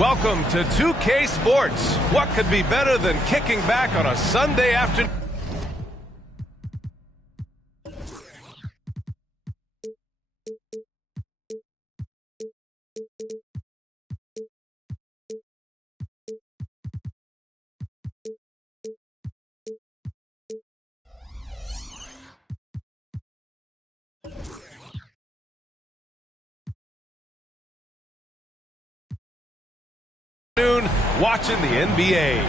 Welcome to 2K Sports. What could be better than kicking back on a Sunday afternoon? Watching the NBA.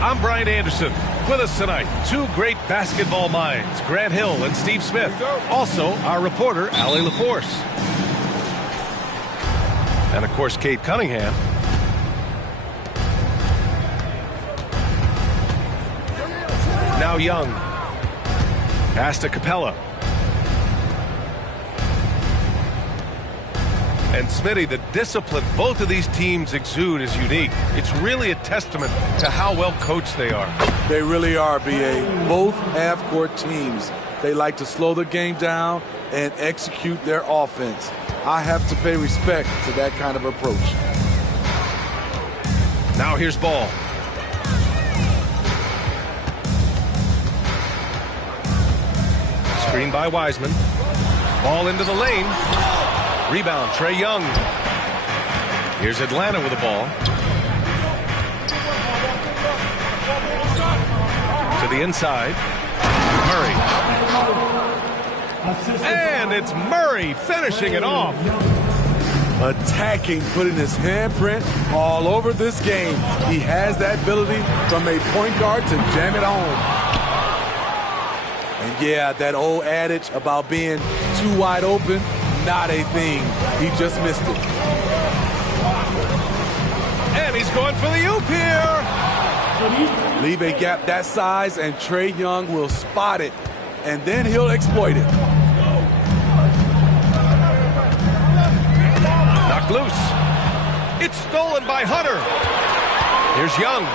I'm Brian Anderson. With us tonight, two great basketball minds, Grant Hill and Steve Smith. Also, our reporter, Allie LaForce. And, of course, Kate Cunningham. Now Young. Pass to Capella. And Smitty, the discipline both of these teams exude is unique. It's really a testament to how well coached they are. They really are, B.A. Both half-court teams. They like to slow the game down and execute their offense. I have to pay respect to that kind of approach. Now here's Ball. Screen by Wiseman. Ball into the lane. Rebound, Trae Young. Here's Atlanta with the ball. To the inside. Murray. And it's Murray finishing it off. Attacking, putting his handprint all over this game. He has that ability from a point guard to jam it home. And yeah, that old adage about being too wide open, not a thing. He just missed it. And he's going for the oop here. Leave a gap that size and Trae Young will spot it. And then he'll exploit it. Knocked loose. It's stolen by Hunter. Here's Young.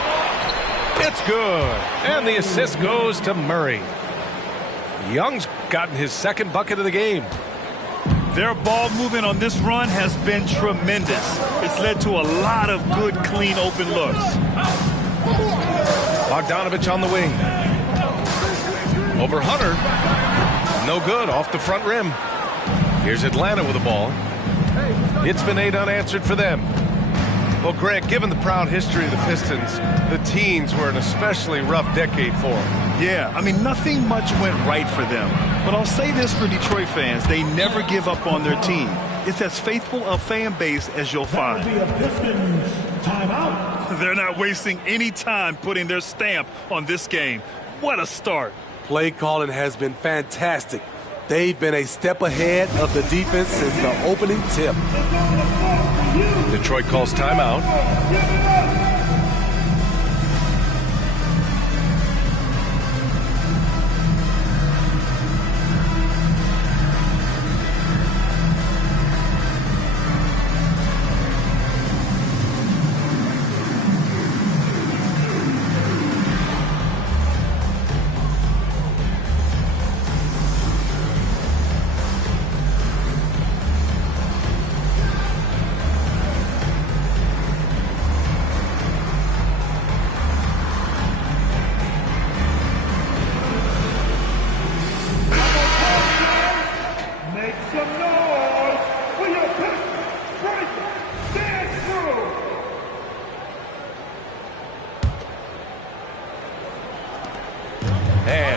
It's good. And the assist goes to Murray. Young's gotten his second bucket of the game. Their ball movement on this run has been tremendous. It's led to a lot of good, clean, open looks. Bogdanovich on the wing. Over Hunter. No good, off the front rim. Here's Atlanta with the ball. It's been 8 unanswered for them. Well, Grant, given the proud history of the Pistons, the teens were an especially rough decade for them. Yeah, I mean, nothing much went right for them. But I'll say this for Detroit fans, they never give up on their team. It's as faithful a fan base as you'll find. They're not wasting any time putting their stamp on this game. What a start. Play calling has been fantastic. They've been a step ahead of the defense since the opening tip. Detroit calls timeout.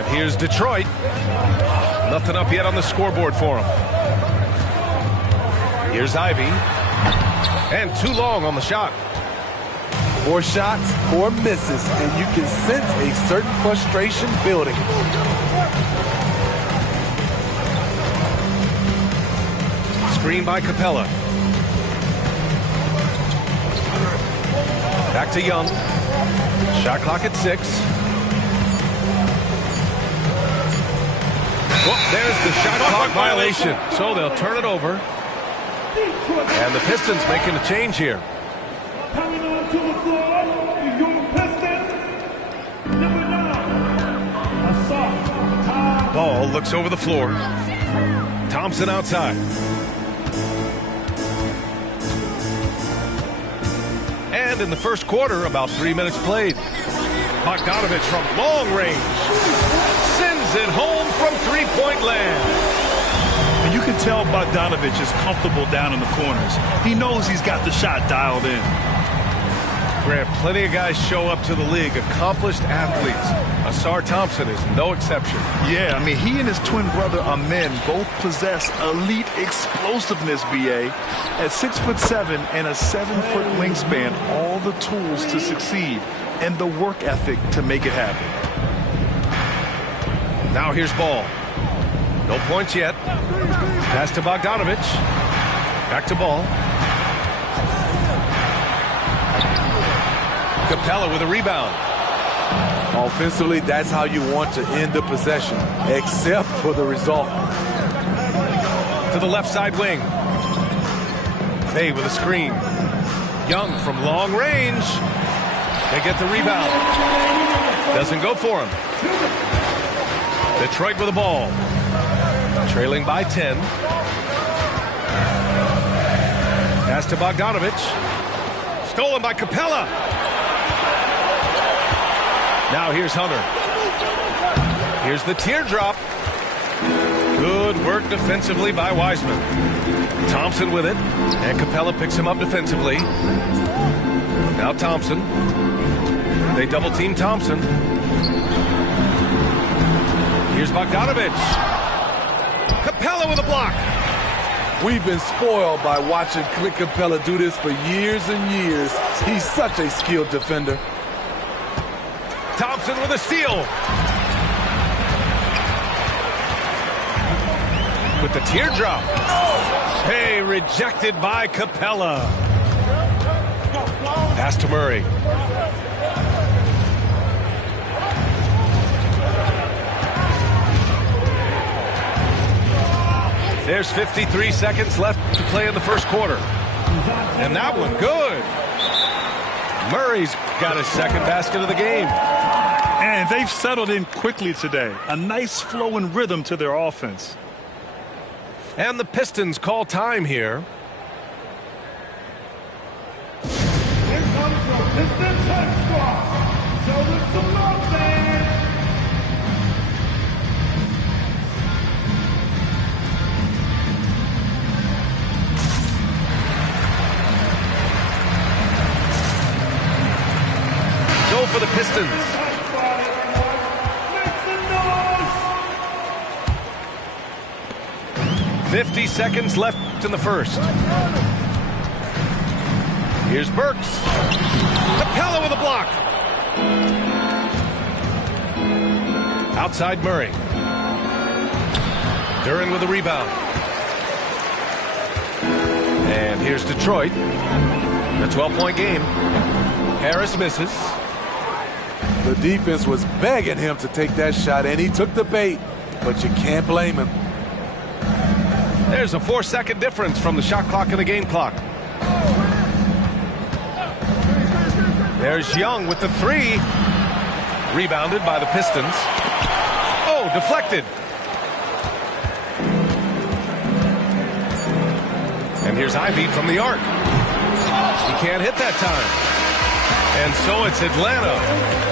Here's Detroit. Nothing up yet on the scoreboard for them. Here's Ivy. And too long on the shot. 4 shots, 4 misses, and you can sense a certain frustration building. Screen by Capella. Back to Young. Shot clock at 6. Well, there's the shot clock violation. So they'll turn it over. And the Pistons making a change here. Coming on to the floor, your Pistons, number 9, Assault. Ball looks over the floor. Thompson outside. And in the first quarter, about 3 minutes played. Bogdanovich from long range sends it home from three-point land. And you can tell Bogdanovich is comfortable down in the corners. He knows he's got the shot dialed in. Grant, plenty of guys show up to the league, accomplished athletes. Asar Thompson is no exception. Yeah, I mean, he and his twin brother Amen both possess elite explosiveness, B.A. At 6'7" and a 7-foot wingspan, all the tools to succeed and the work ethic to make it happen. Now here's Ball. No points yet. Pass to Bogdanovich. Back to Ball. Capella with a rebound. Offensively, that's how you want to end the possession, except for the result. To the left side wing. Bay with a screen. Young from long range. They get the rebound. Doesn't go for him. Detroit with the ball. Trailing by 10. Pass to Bogdanovich. Stolen by Capella. Now here's Hunter. Here's the teardrop. Good work defensively by Wiseman. Thompson with it. And Capella picks him up defensively. Now Thompson. They double team Thompson. Here's Bogdanovich. Capella with a block. We've been spoiled by watching Clint Capella do this for years and years. He's such a skilled defender. Thompson with a steal. With the teardrop. Hey, rejected by Capella. Pass to Murray. There's 53 seconds left to play in the first quarter. And that one good. Murray's got his second basket of the game. And they've settled in quickly today. A nice flow and rhythm to their offense. And the Pistons call time here. Here comes the Pistons Head Squad. Show them some love, man. So for the Pistons. 50 seconds left in the first. Here's Burks. Capella with a block. Outside Murray. Duren with a rebound. And here's Detroit. The 12-point game. Harris misses. The defense was begging him to take that shot, and he took the bait, but you can't blame him. There's a 4-second difference from the shot clock and the game clock. There's Young with the three. Rebounded by the Pistons. Oh, deflected. And here's Ivy from the arc. He can't hit that time. And so it's Atlanta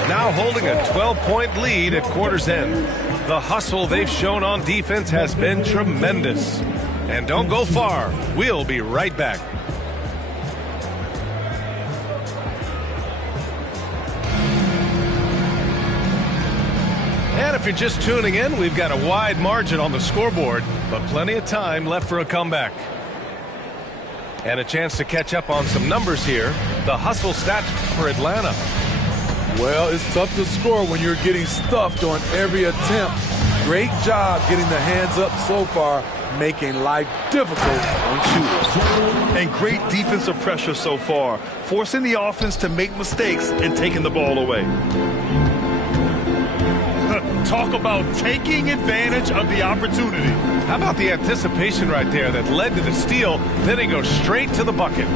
now holding a 12-point lead at quarter's end. The hustle they've shown on defense has been tremendous. And don't go far. We'll be right back. And if you're just tuning in, we've got a wide margin on the scoreboard, but plenty of time left for a comeback. And a chance to catch up on some numbers here. The hustle stats for Atlanta. Well, it's tough to score when you're getting stuffed on every attempt. Great job getting the hands up so far, making life difficult on shooters. And great defensive pressure so far, forcing the offense to make mistakes and taking the ball away. Talk about taking advantage of the opportunity. How about the anticipation right there that led to the steal, then he goes straight to the bucket.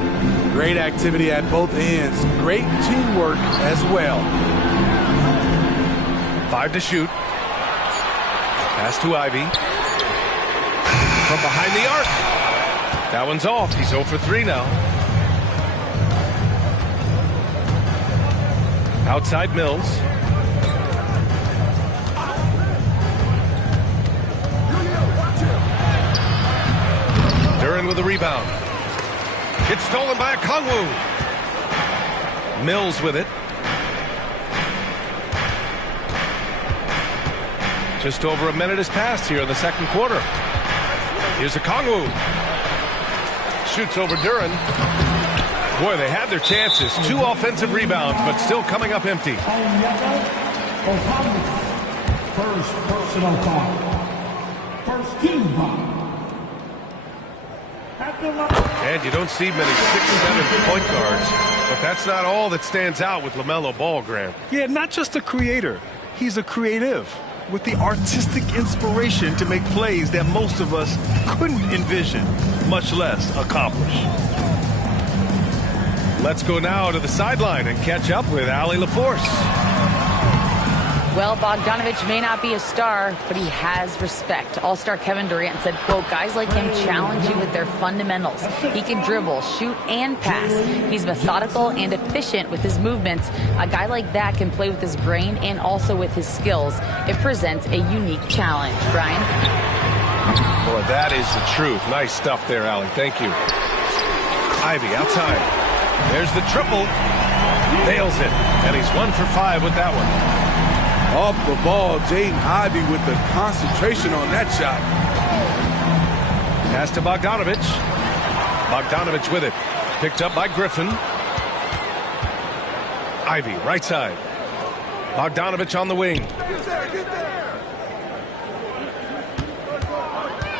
Great activity at both ends. Great teamwork as well. 5 to shoot. Pass to Ivy. From behind the arc. That one's off. He's 0 for 3 now. Outside Mills. Duran with the rebound. It's stolen by Okongwu. Mills with it. Just over a minute has passed here in the second quarter. Here's Okongwu. Shoots over Duran. Boy, they had their chances. 2 offensive rebounds, but still coming up empty. First personal foul. First team foul. And you don't see many 6'7" point guards, but that's not all that stands out with LaMelo Ball, Grant. Yeah, not just a creator. He's a creative with the artistic inspiration to make plays that most of us couldn't envision, much less accomplish. Let's go now to the sideline and catch up with Allie LaForce. Well, Bogdanovich may not be a star, but he has respect. All-star Kevin Durant said, quote, guys like him challenge you with their fundamentals. He can dribble, shoot, and pass. He's methodical and efficient with his movements. A guy like that can play with his brain and also with his skills. It presents a unique challenge. Brian? Boy, that is the truth. Nice stuff there, Allie. Thank you. Ivy outside. There's the triple. Nails it. And he's 1 for 5 with that one. Off the ball, Jaden Ivey with the concentration on that shot. Pass to Bogdanovich. Bogdanovich with it. Picked up by Griffin. Ivy, right side. Bogdanovich on the wing.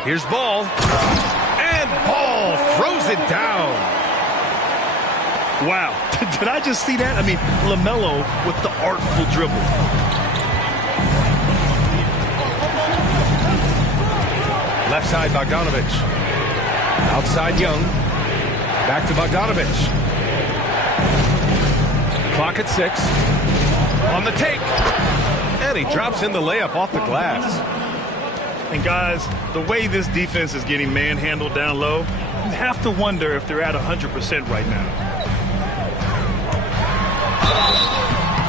Here's Ball. And Ball throws it down. Wow. Did I just see that? I mean, LaMelo with the artful dribble. Left side, Bogdanovich. Outside, Young. Back to Bogdanovich. Clock at 6. On the take. And he drops in the layup off the glass. And guys, the way this defense is getting manhandled down low, you have to wonder if they're at 100% right now.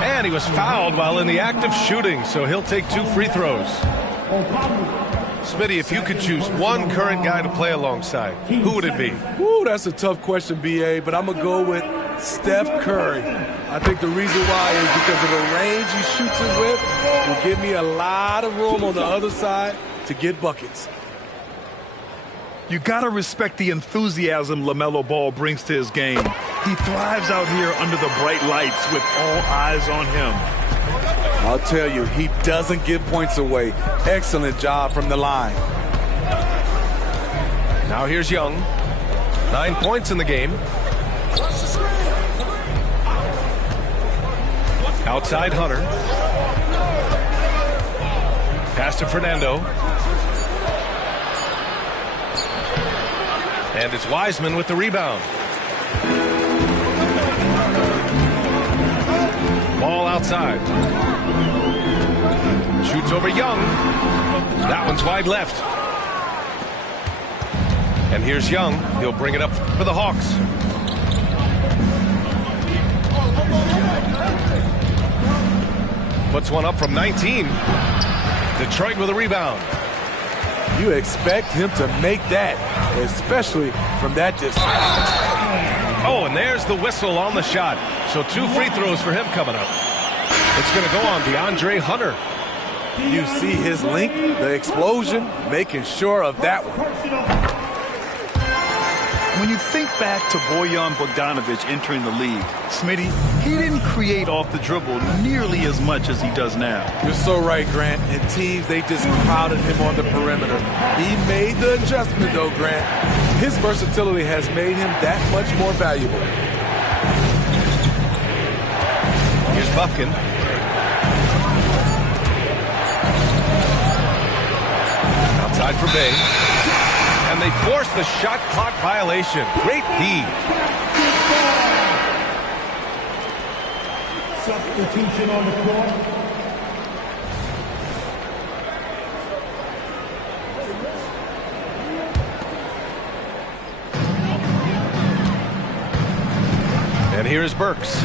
And he was fouled while in the act of shooting, so he'll take 2 free throws. Smitty, if you could choose one current guy to play alongside, who would it be? Ooh, that's a tough question, B.A., but I'm going to go with Steph Curry. I think the reason why is because of the range he shoots it with will give me a lot of room on the other side to get buckets. You got to respect the enthusiasm LaMelo Ball brings to his game. He thrives out here under the bright lights with all eyes on him. I'll tell you, he doesn't give points away. Excellent job from the line. Now here's Young. 9 points in the game. Outside Hunter. Pass to Fernando. And it's Wiseman with the rebound. Ball outside. Shoots over Young. That one's wide left. And here's Young. He'll bring it up for the Hawks. Puts one up from 19. Detroit with a rebound. You expect him to make that, especially from that distance. Oh, and there's the whistle on the shot. So 2 free throws for him coming up. It's going to go on DeAndre Hunter. You see his length, the explosion, making sure of that one. When you think back to Bojan Bogdanović entering the league, Smitty, he didn't create off the dribble nearly as much as he does now. You're so right, Grant. And teams, they just crowded him on the perimeter. He made the adjustment, though, Grant. His versatility has made him that much more valuable. Here's Buffkin. Outside for Bay. And they force the shot clock violation. Great D. Substitution on the court. And here's Burks.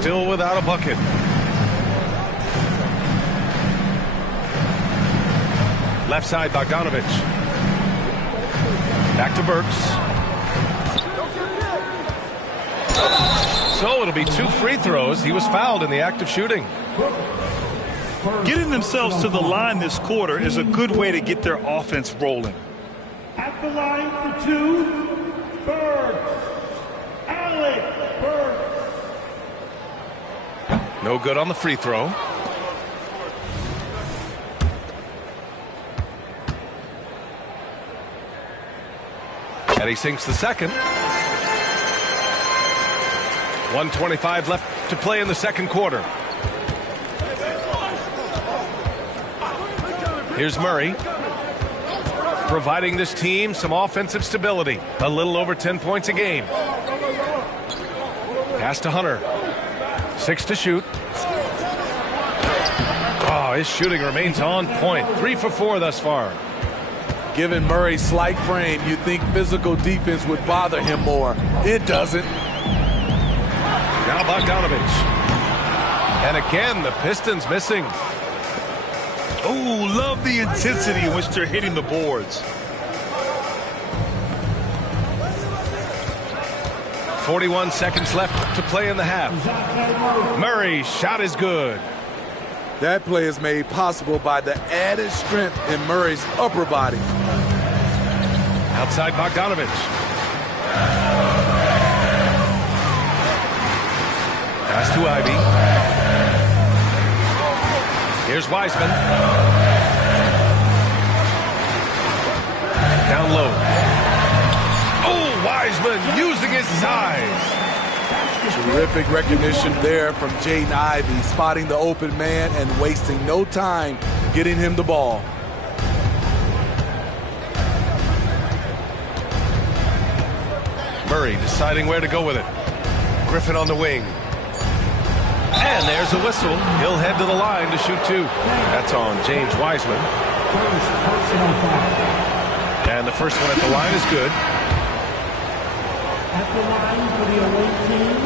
still without a bucket. Left side, Bogdanovich. Back to Burks. So it'll be 2 free throws. He was fouled in the act of shooting. Getting themselves to the line this quarter is a good way to get their offense rolling. At the line for 2, Burks. Alec Burks. No good on the free throw. And he sinks the second. 1:25 left to play in the second quarter. Here's Murray, providing this team some offensive stability. A little over 10 points a game. Pass to Hunter. 6 to shoot. Oh, his shooting remains on point. 3 for 4 thus far. Given Murray's slight frame, you'd think physical defense would bother him more. It doesn't. Now Bogdanovich. And again, the Pistons missing. Oh, love the intensity in which they're hitting the boards. 41 seconds left to play in the half. Murray's shot is good. That play is made possible by the added strength in Murray's upper body. Outside Bogdanovich. Pass to Ivy. Here's Wiseman. Down low. Oh, Wiseman using his size. Terrific recognition there from Jaden Ivey, spotting the open man and wasting no time getting him the ball. Murray deciding where to go with it. Griffin on the wing. And there's a whistle. He'll head to the line to shoot 2. That's on James Wiseman. And the first one at the line is good. At the line for the away team.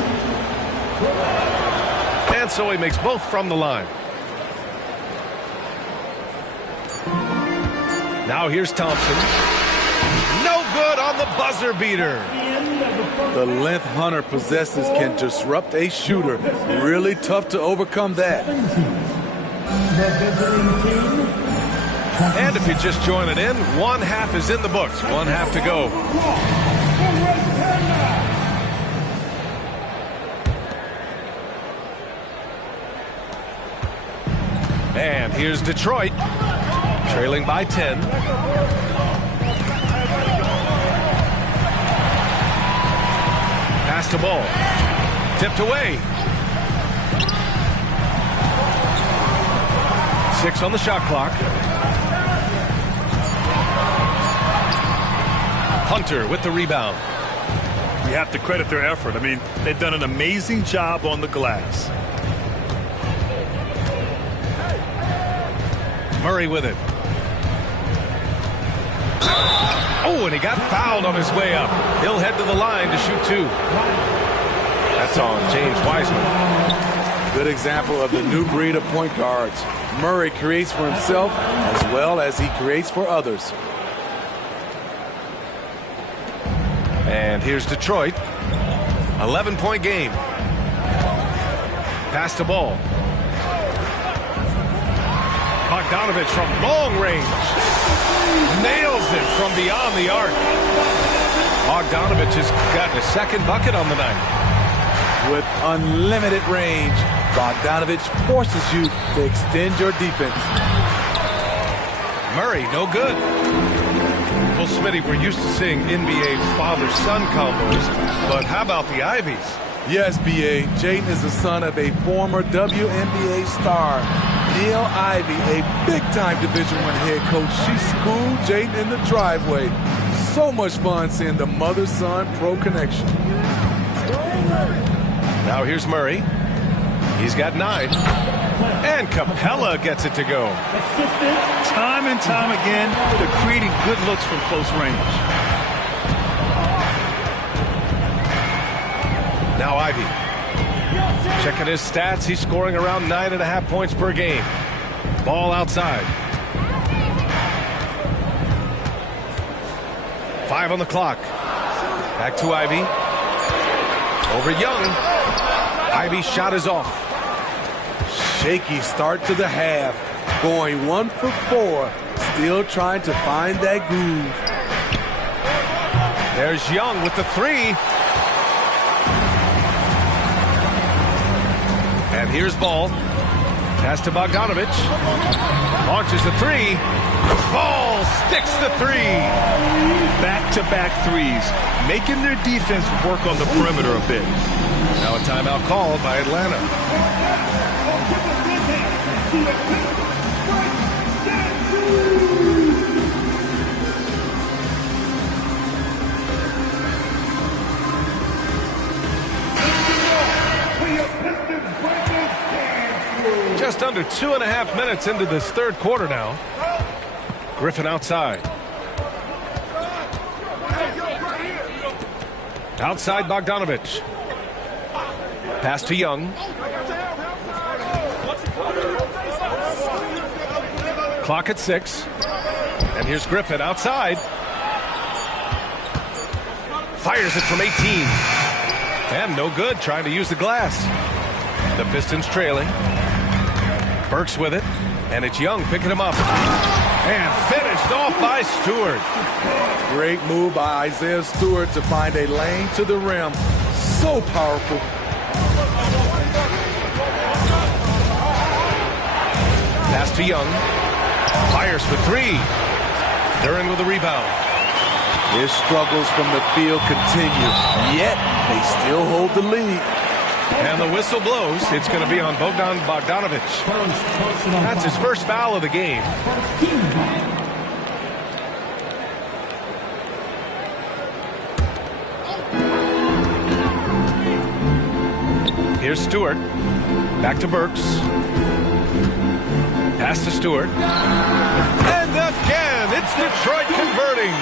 And so he makes both from the line. Now here's Thompson. No good on the buzzer beater. The length Hunter possesses can disrupt a shooter. Really tough to overcome that. And if you're just joining in, one half is in the books. One half to go. And here's Detroit, trailing by 10. Pass the ball. Tipped away. 6 on the shot clock. Hunter with the rebound. You have to credit their effort. I mean, they've done an amazing job on the glass. Murray with it. Oh, and he got fouled on his way up. He'll head to the line to shoot 2. That's on James Wiseman. Good example of the new breed of point guards. Murray creates for himself as well as he creates for others. And here's Detroit. 11-point game. Pass the ball. Bogdanovich from long range. Nails it from beyond the arc. Bogdanovich has gotten a second bucket on the night. With unlimited range, Bogdanovich forces you to extend your defense. Murray, no good. Well, Smitty, we're used to seeing NBA father-son combos, but how about the Ivies? Yes, B.A. Jaden is the son of a former WNBA star, Neil Ivey, a big-time Division I head coach. She schooled Jaden in the driveway. So much fun seeing the mother-son pro connection. Now here's Murray. He's got 9. And Capella gets it to go. Time and time again, they're creating good looks from close range. Now Ivy. Checking his stats, he's scoring around 9.5 points per game. Ball outside. 5 on the clock. Back to Ivy. Over Young. Ivy's shot is off. Shaky start to the half. Going 1 for 4. Still trying to find that groove. There's Young with the 3. And here's Ball. Pass to Bogdanovich. Launches the 3. Ball sticks the 3. Back-to-back threes, making their defense work on the perimeter a bit. Now a timeout called by Atlanta. Just under 2.5 minutes into this third quarter now. Griffin outside. Outside Bogdanovich. Pass to Young. Clock at 6. And here's Griffin outside. Fires it from 18. And no good, trying to use the glass. The Pistons trailing. Burks with it. And it's Young picking him up. And finished off by Stewart. Great move by Isaiah Stewart to find a lane to the rim. So powerful. Pass to Young. Fires for 3. Duran with the rebound. His struggles from the field continue, yet they still hold the lead. And the whistle blows. It's going to be on Bogdanovich. That's his first foul of the game. Here's Stewart. Back to Burks. Pass to Stewart. And again, it's Detroit converting.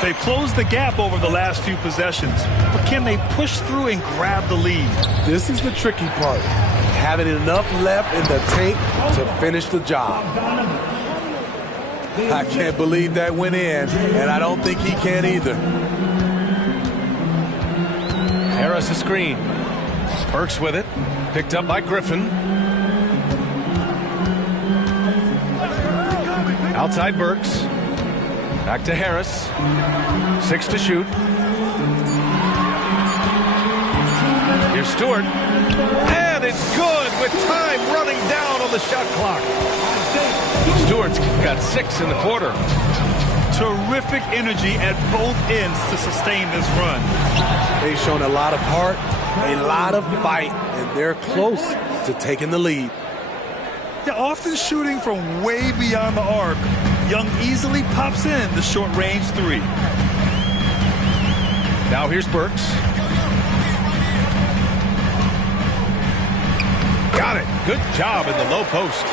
They've closed the gap over the last few possessions, but can they push through and grab the lead? This is the tricky part. Having enough left in the tank to finish the job. I can't believe that went in, and I don't think he can either. Harris a screen. Burks with it. Picked up by Griffin. Outside Burks. Back to Harris. 6 to shoot. Here's Stewart. And it's good with time running down on the shot clock. Stewart's got 6 in the quarter. Terrific energy at both ends to sustain this run. They've shown a lot of heart, a lot of fight, and they're close to taking the lead. They're often shooting from way beyond the arc. Young easily pops in the short-range 3. Now here's Burks. Got it. Good job in the low post.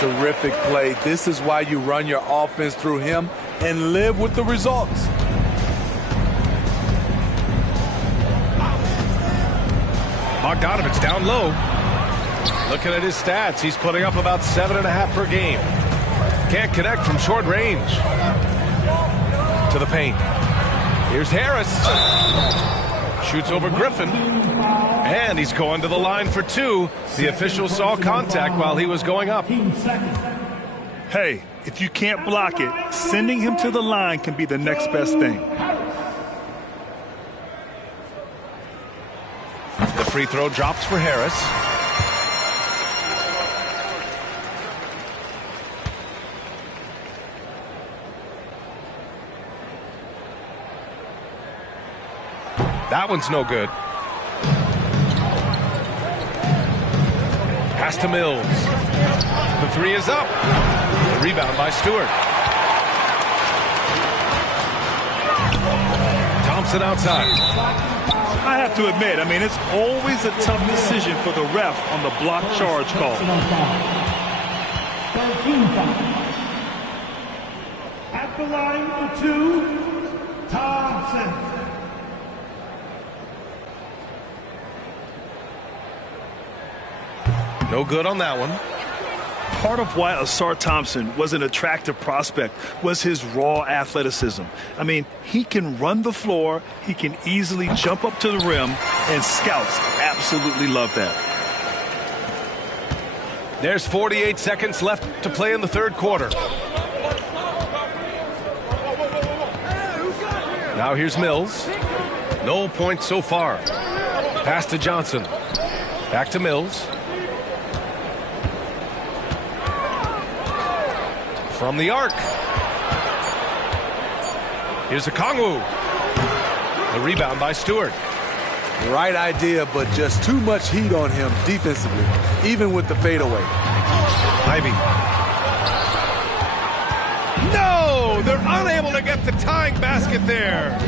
Terrific play. This is why you run your offense through him and live with the results. Bogdanovich down low. Looking at his stats, he's putting up about 7.5 per game. Can't connect from short range. To the paint. Here's Harris. Shoots over Griffin. And he's going to the line for 2. The official saw contact while he was going up. Hey, if you can't block it, sending him to the line can be the next best thing. The free throw drops for Harris. That one's no good. Pass to Mills. The 3 is up. The rebound by Stewart. Thompson outside. I have to admit, it's always a tough decision for the ref on the block charge call. At the line for 2, Thompson. No good on that one. Part of why Ausar Thompson was an attractive prospect was his raw athleticism. I mean, he can run the floor, he can easily jump up to the rim, and scouts absolutely love that. There's 48 seconds left to play in the third quarter. Now here's Mills. No points so far. Pass to Johnson. Back to Mills. From the arc. Here's Okongwu. The rebound by Stewart. The right idea, but just too much heat on him defensively, even with the fadeaway. Ivy. No! They're unable to get the tying basket there.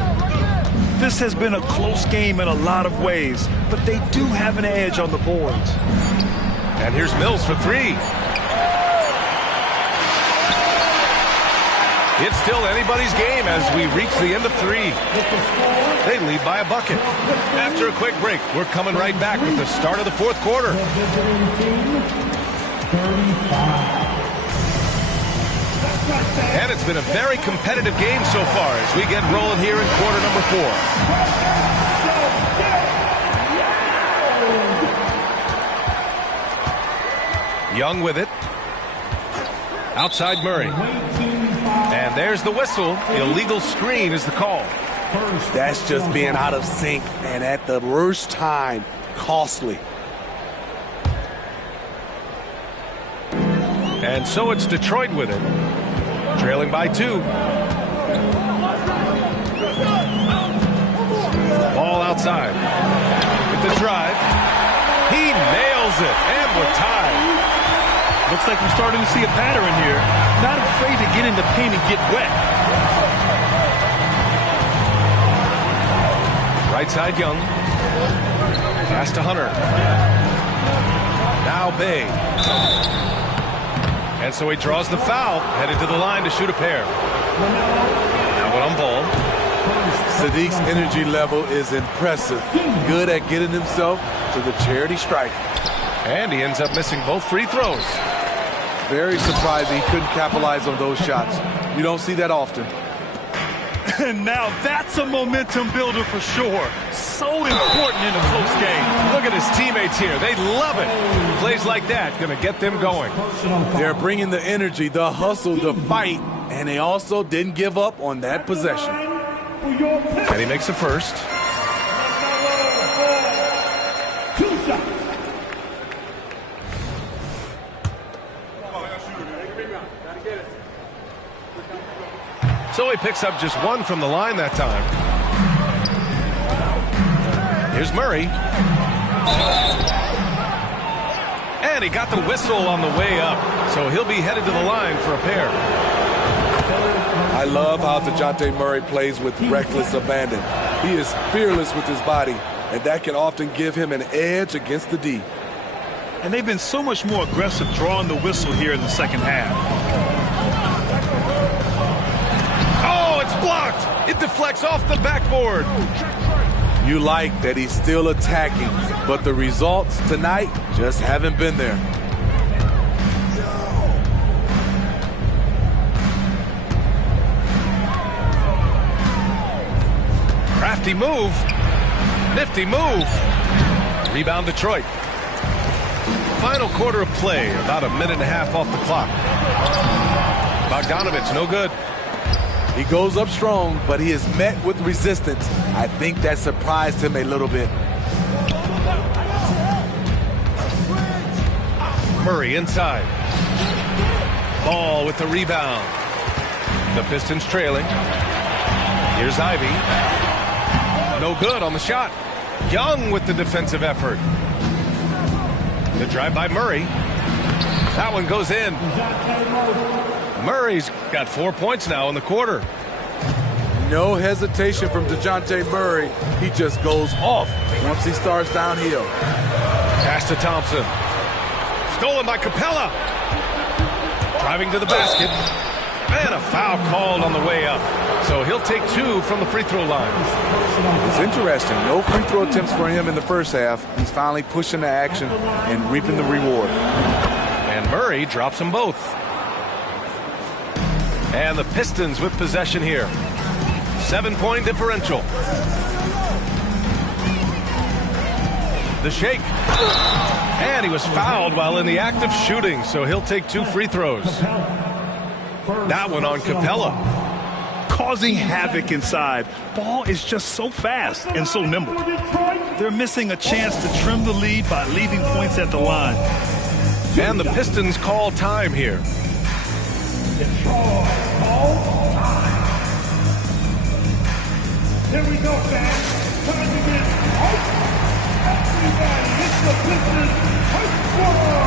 This has been a close game in a lot of ways, but they do have an edge on the boards. And here's Mills for three. It's still anybody's game as we reach the end of three. They lead by a bucket. After a quick break, we're coming right back with the start of the fourth quarter. And it's been a very competitive game so far as we get rolling here in quarter number 4. Young with it. Outside Murray. And there's the whistle. Illegal screen is the call. That's just being out of sync and at the worst time, costly. And so it's Detroit with it. Trailing by 2. Ball outside. With the drive. He nails it. And we're tied. Looks like we're starting to see a pattern here. Not afraid to get in the paint and get wet. Right side Young. Pass to Hunter. Now Bay. And so he draws the foul. Headed to the line to shoot a pair. Now one on ball. Sadiq's energy level is impressive. Good at getting himself to the charity stripe. And he ends up missing both free throws. Very surprising he couldn't capitalize on those shots. You don't see that often. And now that's a momentum builder for sure. So important in a close game. Look at his teammates here. They love it. Plays like that going to get them going. They're bringing the energy, the hustle, the fight, and they also didn't give up on that possession. And he makes a first. So he picks up just one from the line that time. Here's Murray. And he got the whistle on the way up. So he'll be headed to the line for a pair. I love how DeJounte Murray plays with reckless abandon. He is fearless with his body, and that can often give him an edge against the D. And they've been so much more aggressive drawing the whistle here in the second half. Blocked. It deflects off the backboard. You like that he's still attacking, but the results tonight just haven't been there. Crafty move. Nifty move. Rebound Detroit. Final quarter of play. About a minute and a half off the clock. Bogdanovich, no good. He goes up strong, but he is met with resistance. I think that surprised him a little bit. Murray inside. Ball with the rebound. The Pistons trailing. Here's Ivy. No good on the shot. Young with the defensive effort. The drive by Murray. That one goes in. Murray's got 4 points now in the quarter. No hesitation from DeJounte Murray. He just goes off once he starts downhill. Pass to Thompson. Stolen by Capella. Driving to the basket. And a foul called on the way up. So he'll take 2 from the free throw line. It's interesting. No free throw attempts for him in the first half. He's finally pushing the action and reaping the reward. And Murray drops them both. And the Pistons with possession here. 7-point differential. The shake. And he was fouled while in the act of shooting, so he'll take 2 free throws. That one on Capella. Causing havoc inside. Ball is just so fast and so nimble. They're missing a chance to trim the lead by leaving points at the line. And the Pistons call time here. Here we go, fans. Time to get hype. Everybody, it's the Pistons Hype Squad.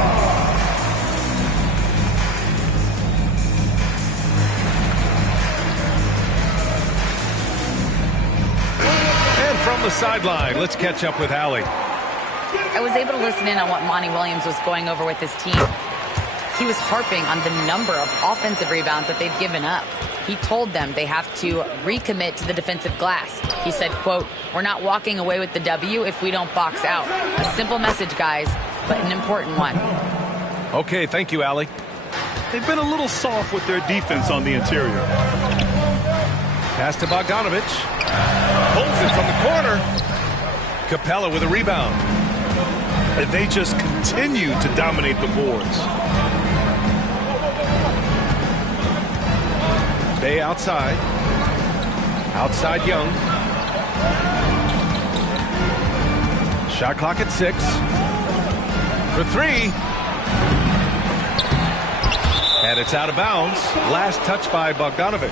And from the sideline, let's catch up with Allie. I was able to listen in on what Monty Williams was going over with his team. He was harping on the number of offensive rebounds that they've given up. He told them they have to recommit to the defensive glass. He said, quote, "We're not walking away with the W if we don't box out." A simple message, guys, but an important one. Okay, thank you, Allie. They've been a little soft with their defense on the interior. Pass to Bogdanovich. Pulls it from the corner. Capella with a rebound. And they just continue to dominate the boards. Bay outside. Outside Young. Shot clock at 6. For 3. And it's out of bounds. Last touch by Bogdanovich.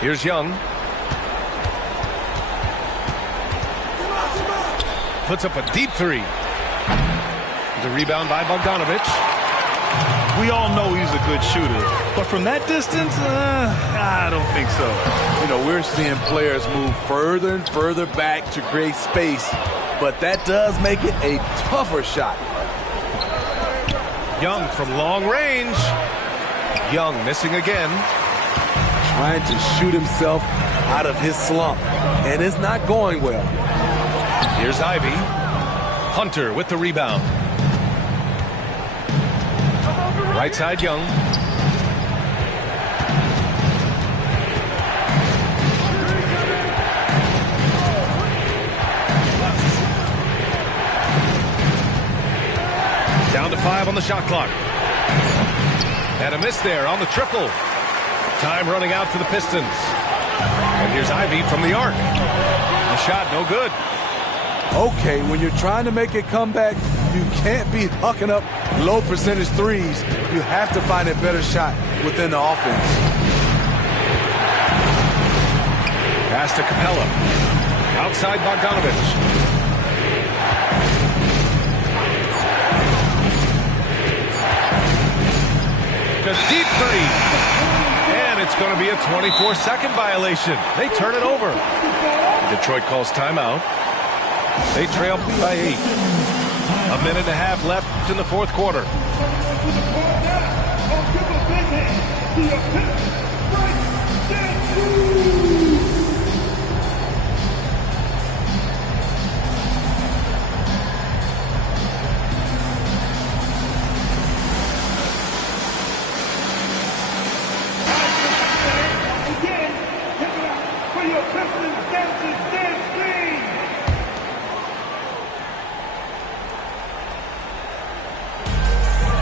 Here's Young. Puts up a deep 3. The rebound by Bogdanovich. We all know he's a good shooter, but from that distance, I don't think so. You know, we're seeing players move further and further back to create space, but that does make it a tougher shot. Young from long range. Young missing again. Trying to shoot himself out of his slump, and it's not going well. Here's Ivy. Hunter with the rebound. Right side Young. Down to 5 on the shot clock. And a miss there on the triple. Time running out for the Pistons. And here's Ivy from the arc. The shot no good. Okay, when you're trying to make a comeback, you can't be hucking up low percentage threes. You have to find a better shot within the offense. Pass to Capella. Outside Bogdanovich. A deep 3. And it's going to be a 24-second violation. They turn it over. Detroit calls timeout. They trail by 8. 1.5 minutes left in the fourth quarter.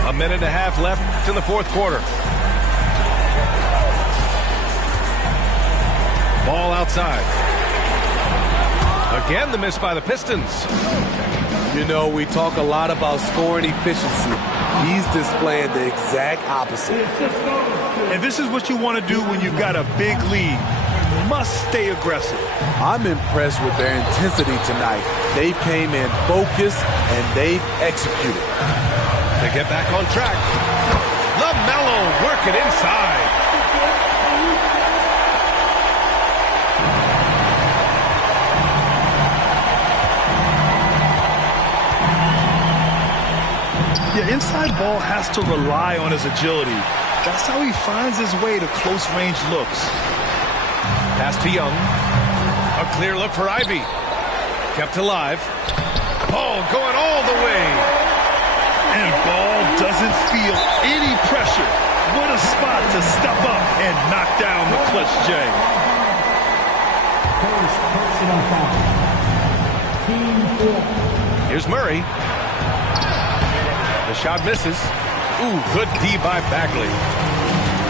A minute and a half left in the fourth quarter. Ball outside. Again, the miss by the Pistons. You know, we talk a lot about scoring efficiency. He's displaying the exact opposite. And this is what you want to do when you've got a big lead. You must stay aggressive. I'm impressed with their intensity tonight. They came in focused and they've executed. They get back on track. LaMelo working inside. Yeah, inside outside ball has to rely on his agility. That's how he finds his way to close-range looks. Pass to Young. A clear look for Ivy. Kept alive. Ball going all the way. And Ball doesn't feel any pressure. What a spot to step up and knock down the clutch J. First personal foul. Team 4. Here's Murray. The shot misses. Ooh, good D by Bagley.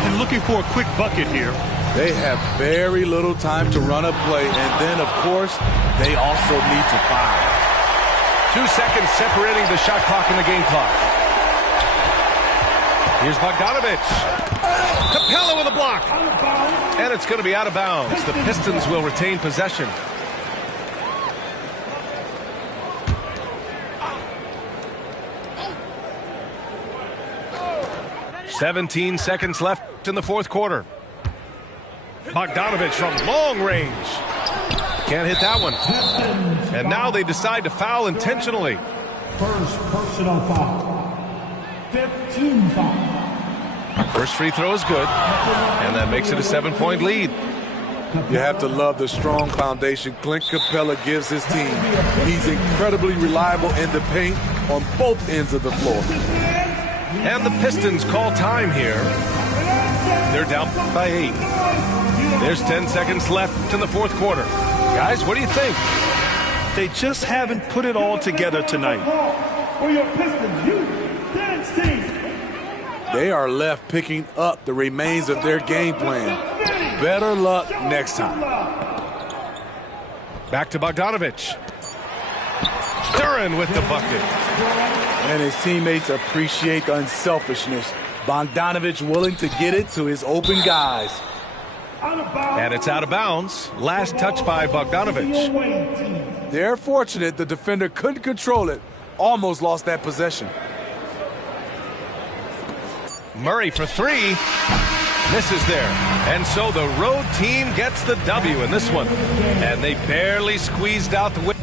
And looking for a quick bucket here. They have very little time to run a play, and then, of course, they also need to foul. 2 seconds separating the shot clock and the game clock. Here's Bogdanovich. Capella with a block. And it's going to be out of bounds. The Pistons will retain possession. "17 seconds left in the fourth quarter. Bogdanovich from long range. Can't hit that one. And now they decide to foul intentionally. First personal foul. 15 foul. First free throw is good. And that makes it a 7-point lead. You have to love the strong foundation Clint Capella gives his team. He's incredibly reliable in the paint on both ends of the floor. And the Pistons call time here. They're down by 8. There's 10 seconds left in the fourth quarter. Guys, what do you think? They just haven't put it all together tonight. For your Pistons youth dance team. They are left picking up the remains of their game plan. Better luck next time. Back to Bogdanovich. Duran with the bucket. And his teammates appreciate the unselfishness. Bogdanovich willing to get it to his open guys. And it's out of bounds. Last touch by Bogdanovich. They're fortunate the defender couldn't control it. Almost lost that possession. Murray for 3. Misses there. And so the road team gets the W in this one. And they barely squeezed out the win.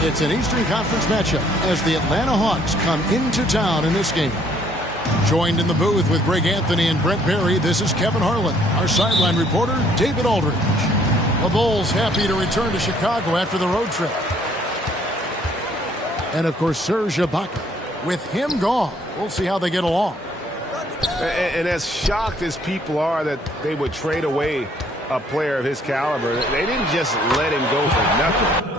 It's an Eastern Conference matchup as the Atlanta Hawks come into town in this game. Joined in the booth with Greg Anthony and Brent Barry, this is Kevin Harlan. Our sideline reporter, David Aldridge. The Bulls happy to return to Chicago after the road trip. And, of course, Serge Ibaka. With him gone, we'll see how they get along. And as shocked as people are that they would trade away a player of his caliber, they didn't just let him go for nothing.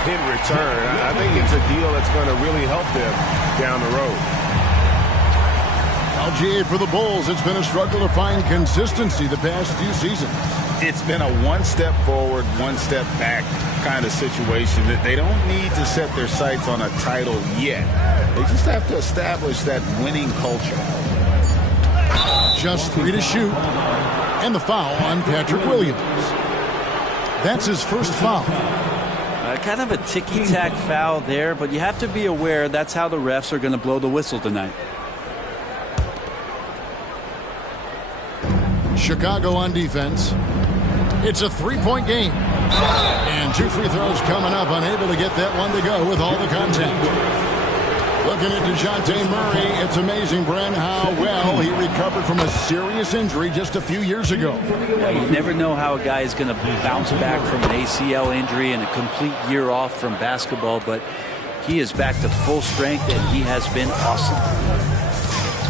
In return, I think it's a deal that's going to really help them down the road. LGA for the Bulls, it's been a struggle to find consistency the past few seasons. It's been a one step forward, one step back kind of situation. That they don't need to set their sights on a title yet. They just have to establish that winning culture. Just 3 to shoot. And the foul on Patrick Williams. That's his first foul. Kind of a ticky-tack foul there, but you have to be aware that's how the refs are going to blow the whistle tonight. Chicago on defense. It's a 3-point game. And 2 free throws coming up, unable to get that one to go with all the contact. Looking at DeJounte Murray, it's amazing, Bren, how well he recovered from a serious injury just a few years ago. Yeah, you never know how a guy is going to bounce back from an ACL injury and a complete year off from basketball, but he is back to full strength, and he has been awesome.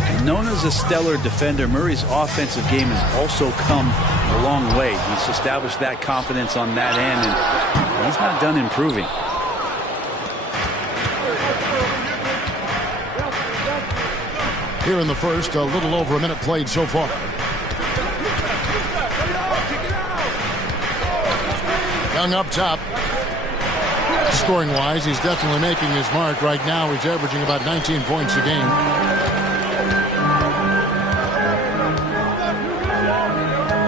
And known as a stellar defender, Murray's offensive game has also come a long way. He's established that confidence on that end, and he's not done improving. Here in the first, a little over a minute played so far. Young up top. Scoring-wise, he's definitely making his mark. Right now, he's averaging about 19 points a game.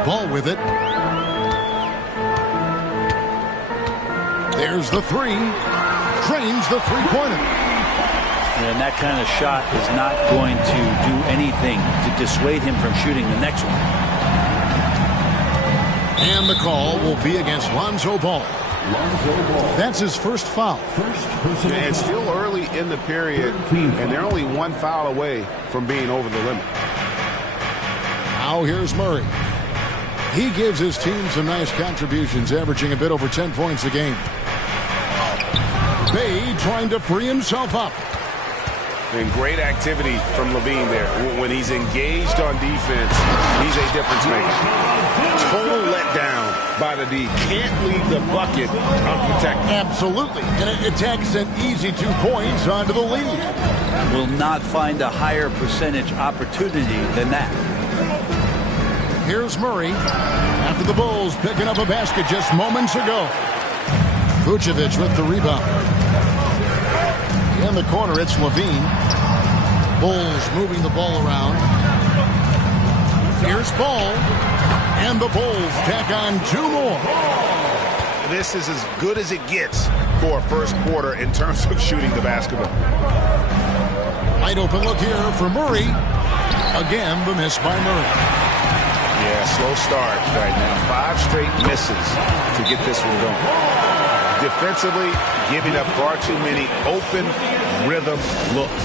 Ball with it. There's the three. Drains the three-pointer. And that kind of shot is not going to do anything to dissuade him from shooting the next one. And the call will be against Lonzo Ball. That's his first foul. And it's still early in the period, and they're only one foul away from being over the limit. Now here's Murray. He gives his team some nice contributions, averaging a bit over 10 points a game. Bay trying to free himself up. And great activity from Levine there. When he's engaged on defense, he's a difference maker. Total letdown by the D. Can't leave the bucket unprotected. Absolutely. And it takes an easy 2 points onto the lead. Will not find a higher percentage opportunity than that. Here's Murray. After the Bulls picking up a basket just moments ago. Vucevic with the rebound. In the corner, it's Levine. Bulls moving the ball around. Here's Ball. And the Bulls tack on 2 more. This is as good as it gets for a first quarter in terms of shooting the basketball. Wide open look here for Murray. Again, the miss by Murray. Yeah, slow start right now. 5 straight misses to get this one going. Defensively, giving up far too many open rhythm looks.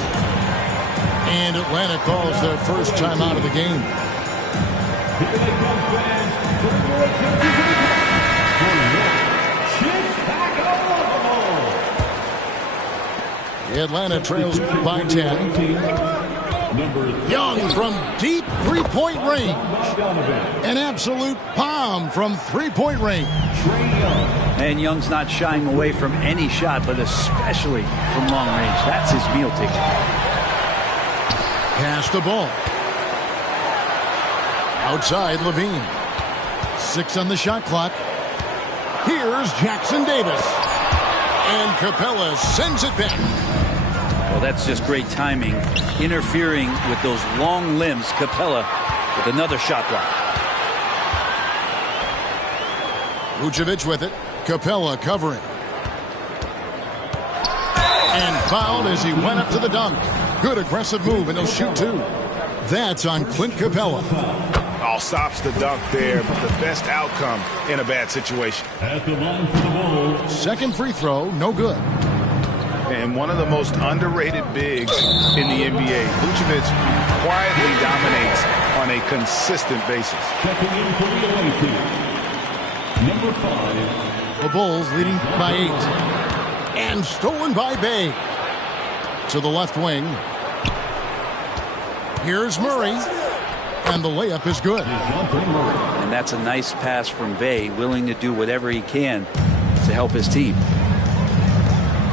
And Atlanta calls their first time out of the game. Atlanta trails by 10. Young from deep three-point range. An absolute bomb from three-point range. And Young's not shying away from any shot, but especially from long range. That's his meal ticket. Pass the ball. Outside Levine. 6 on the shot clock. Here's Jackson Davis. And Capella sends it back. Well, that's just great timing. Interfering with those long limbs. Capella with another shot block. Vucevic with it. Capella covering. And fouled as he went up to the dunk. Good aggressive move, and he'll shoot 2. That's on Clint Capella. All stops the dunk there, but the best outcome in a bad situation. At the line for the ball. Second free throw, no good. And one of the most underrated bigs in the NBA. Vucevic quietly dominates on a consistent basis. Checking in for the away team. Number 5. The Bulls leading by 8. And stolen by Bay. To the left wing. Here's Murray. And the layup is good. And that's a nice pass from Bay, willing to do whatever he can to help his team.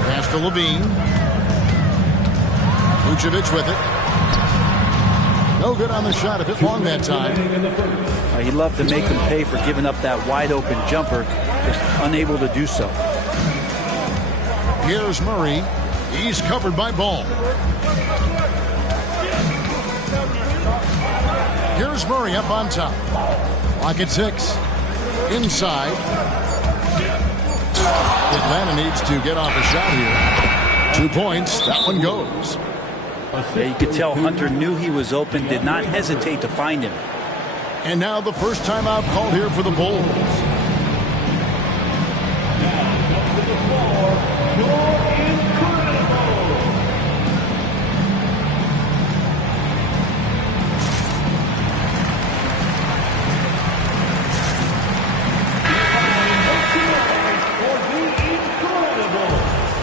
Pass to Levine. Vucevic with it. No good on the shot, a bit long that time. He loved to make him pay for giving up that wide open jumper, just unable to do so. Here's Murray. He's covered by Ball. Here's Murray up on top. Lock at 6. Inside. Atlanta needs to get off a shot here. 2 points. That one goes. Yeah, you could tell Hunter knew he was open, did not hesitate to find him. And now the first timeout called here for the Bulls.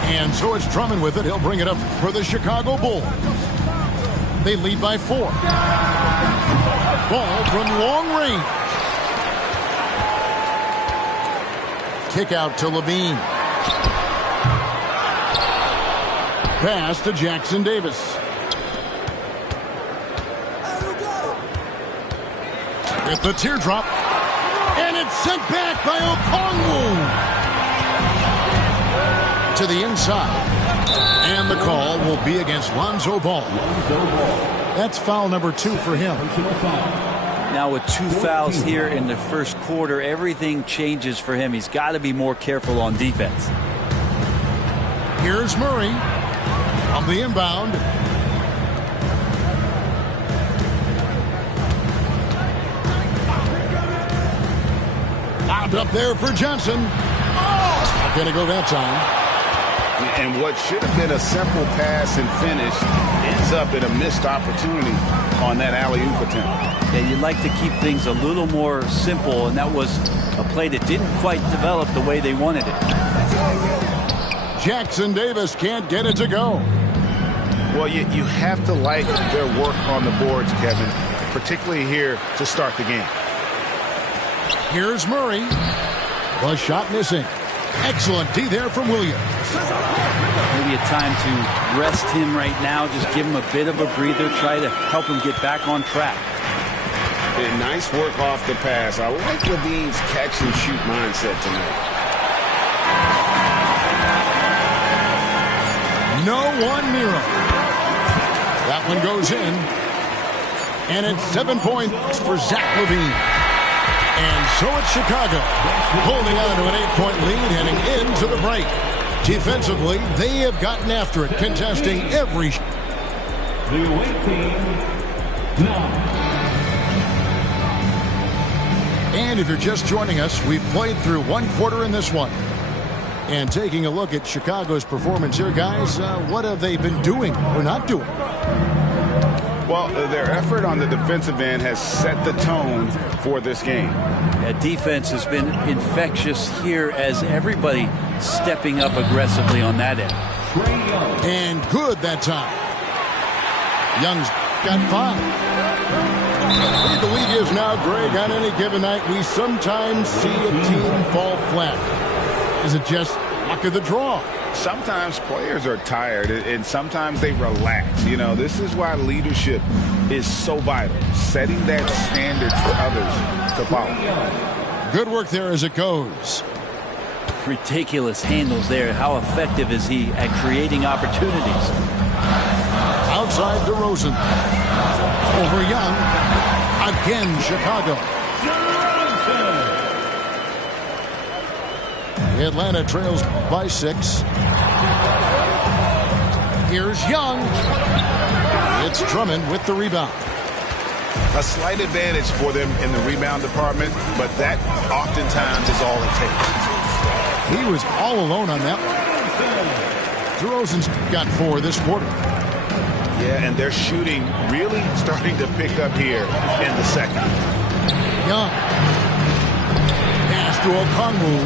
And so it's Drummond with it. He'll bring it up for the Chicago Bulls. They lead by 4. Ball from long range. Kick out to Levine. Pass to Jackson Davis. With the teardrop. And it's sent back by Okongwu. To the inside. And the call will be against Lonzo Ball. That's foul number 2 for him. Now with 2 fouls here in the first quarter, everything changes for him. He's got to be more careful on defense. Here's Murray on the inbound. Lobbed up there for Johnson. Not going to go that time. And what should have been a simple pass and finish ends up in a missed opportunity on that alley-oop attempt. Yeah, you'd like to keep things a little more simple, and that was a play that didn't quite develop the way they wanted it. Jackson Davis can't get it to go. Well, you have to like their work on the boards, Kevin, particularly here to start the game. Here's Murray. The shot missing. Excellent D there from Williams. Maybe a time to rest him right now. Just give him a bit of a breather. Try to help him get back on track. And nice work off the pass. I like Levine's catch-and-shoot mindset tonight. No one near him. That one goes in. And it's 7 points for Zach Levine. And so it's Chicago, holding on to an 8-point lead heading into the break. Defensively, they have gotten after it, contesting every shot. The away team, 9. And if you're just joining us, we've played through 1 quarter in this one. And taking a look at Chicago's performance here, guys, what have they been doing or not doing? Well, their effort on the defensive end has set the tone for this game. Yeah, defense has been infectious here as everybody stepping up aggressively on that end. And good that time. Young's got 5. The league is now, Greg, on any given night, we sometimes see a team fall flat. Is it just luck of the draw? Sometimes players are tired, and sometimes they relax. You know, this is why leadership is so vital, setting that standard for others to follow. Good work there as it goes. Ridiculous handles there. How effective is he at creating opportunities? Outside DeRozan. Over Young. Again, Chicago. Atlanta trails by 6. Here's Young. It's Drummond with the rebound. A slight advantage for them in the rebound department, but that oftentimes is all it takes. He was all alone on that one. DeRozan's got 4 this quarter. Yeah, and their shooting really starting to pick up here in the second. Young. Pass to Okongwu.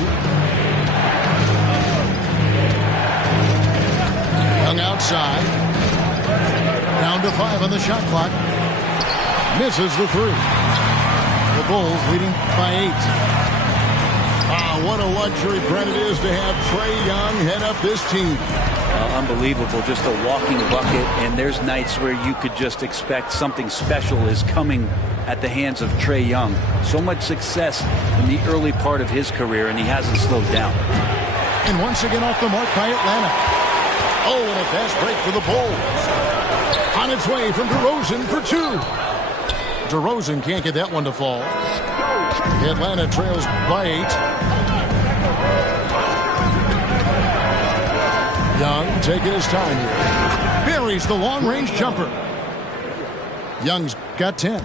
Young outside. Down to 5 on the shot clock. Misses the 3. The Bulls leading by 8. What a luxury, Brent, it is to have Trae Young head up this team. Unbelievable, just a walking bucket, and there's nights where you could just expect something special is coming at the hands of Trae Young. So much success in the early part of his career, and he hasn't slowed down. And once again off the mark by Atlanta. Oh, and a fast break for the Bulls. On its way from DeRozan for 2. DeRozan can't get that one to fall. Atlanta trails by 8. Young taking his time here. Buries the long-range jumper. Young's got 10.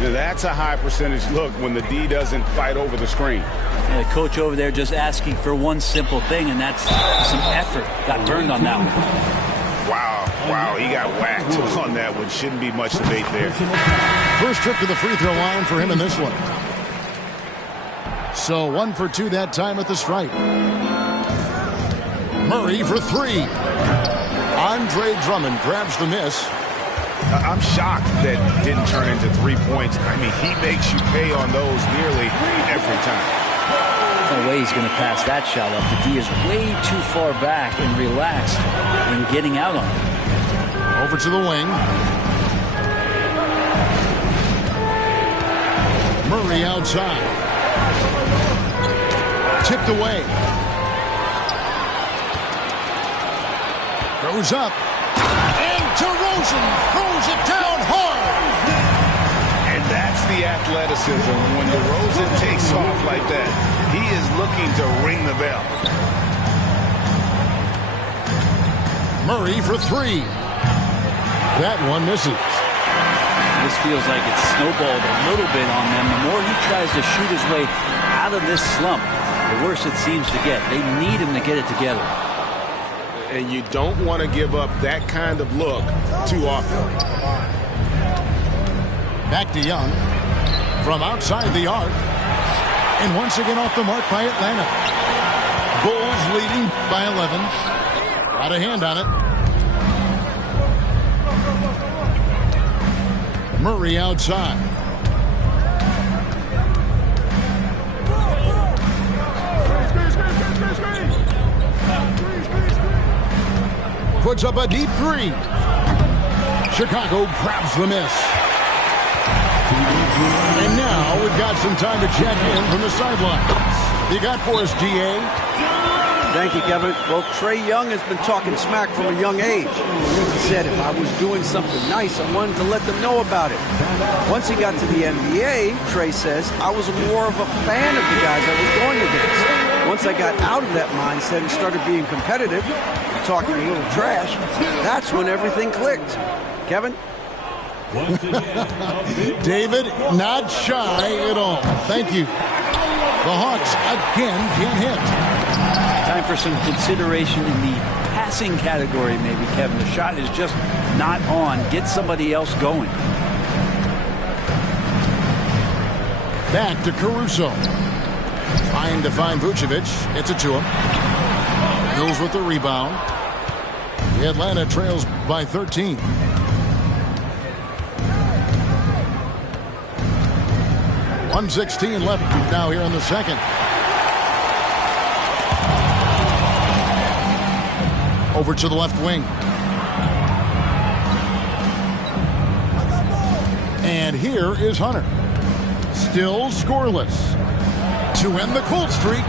Yeah, that's a high percentage look when the D doesn't fight over the screen. And the coach over there just asking for one simple thing, and that's some effort. Got burned on that one. Wow, he got whacked on that one. Shouldn't be much debate there. First trip to the free throw line for him in this one. So 1 for 2 that time at the stripe. Murray for 3. Andre Drummond grabs the miss. I'm shocked that didn't turn into 3 points. I mean, he makes you pay on those nearly every time. No way he's going to pass that shot up. The D is way too far back and relaxed in getting out on it. Over to the wing. Murray outside. Tipped away. Goes up. And DeRozan throws it down hard. And that's the athleticism. When DeRozan takes off like that, he is looking to ring the bell. Murray for 3. That one misses. This feels like it's snowballed a little bit on them. The more he tries to shoot his way out of this slump, the worse it seems to get. They need him to get it together. And you don't want to give up that kind of look too often. Back to Young. From outside the arc. And once again off the mark by Atlanta. Bulls leading by 11. Got a hand on it. Murray outside. Puts up a deep 3. Chicago grabs the miss. And now we've got some time to check in from the sidelines. You got for us, DA? Thank you, Kevin. Well, Trae Young has been talking smack from a young age. He said if I was doing something nice, I wanted to let them know about it. Once he got to the NBA, Trae says, I was more of a fan of the guys I was going against. Once I got out of that mindset and started being competitive, talking a little trash, that's when everything clicked. Kevin? David, not shy at all. Thank you. The Hawks again can't hit. Time for some consideration in the passing category, maybe, Kevin. The shot is just not on. Get somebody else going. Back to Caruso. Trying to find Vucevic. Gets it to him. Hills with the rebound. Atlanta trails by 13. .116 left now here in the second. Over to the left wing. And here is Hunter. Still scoreless. To end the cold streak,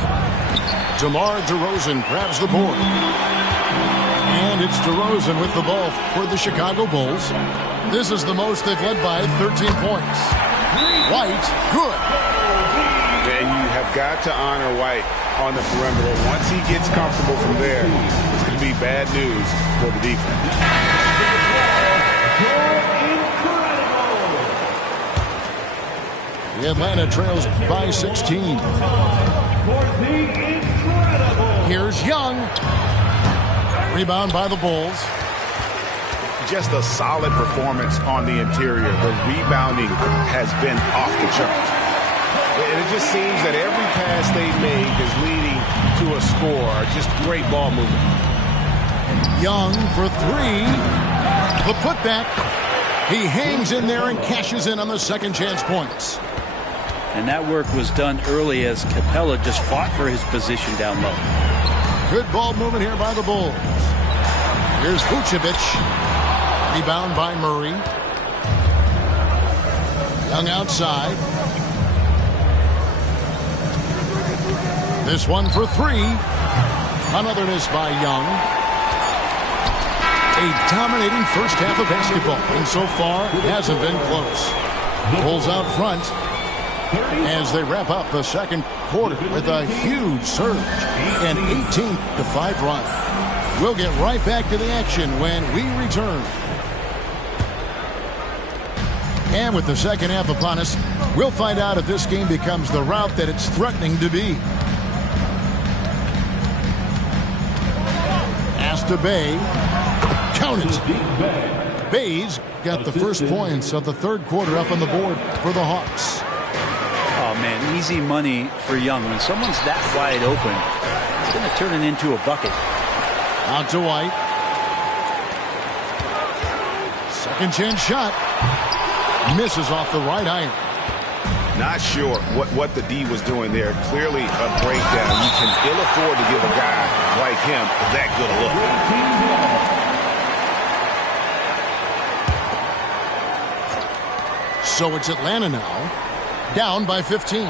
DeMar DeRozan grabs the board. And it's DeRozan with the ball for the Chicago Bulls. This is the most they've led by 13 points. White, good. And you have got to honor White on the perimeter. Once he gets comfortable from there, it's going to be bad news for the defense. The Atlanta trails by 16. Here's Young. Rebound by the Bulls. Just a solid performance on the interior. The rebounding has been off the charts. And it just seems that every pass they make is leading to a score. Just great ball movement. Young for three. The putback. He hangs in there and cashes in on the second chance points. And that work was done early as Capella just fought for his position down low. Good ball movement here by the Bulls. Here's Vucevic. Rebound by Murray. Young outside. This one for three. Another miss by Young. A dominating first half of basketball, and so far it hasn't been close. Bulls out front as they wrap up the second quarter with a huge surge, an 18-5 run. We'll get right back to the action when we return. And with the second half upon us, we'll find out if this game becomes the rout that it's threatening to be. Pass to Bay. Count it. Bay's got the first points of the third quarter up on the board for the Hawks. Oh, man, easy money for Young. When someone's that wide open, it's going to turn it into a bucket. Out to White. Second chance shot. Misses off the right iron. Not sure what the D was doing there. Clearly a breakdown. You can ill afford to give a guy like him that good a look. So it's Atlanta now, down by 15.